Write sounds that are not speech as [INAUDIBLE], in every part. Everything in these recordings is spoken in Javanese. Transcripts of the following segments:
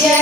Yeah. [LAUGHS] [LAUGHS]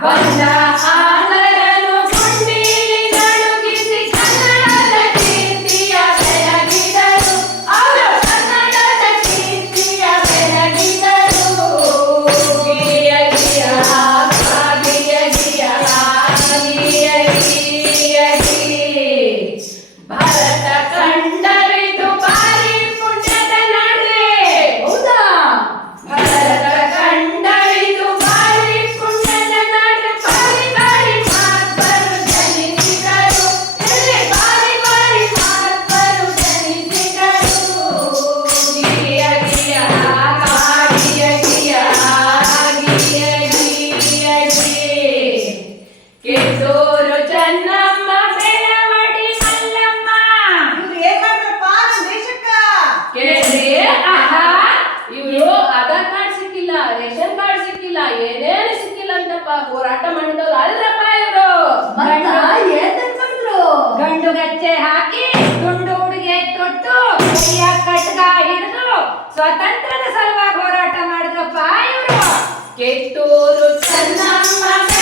baixar. ಕೊಟ್ಟು ಕಟ್ಟದ ಹಿಡಿದು ಸ್ವತಂತ್ರದ ಸಲುವಾಗಿ ಹೋರಾಟ ಮಾಡಿದ ಪಾಯು ಕೆಟ್ಟ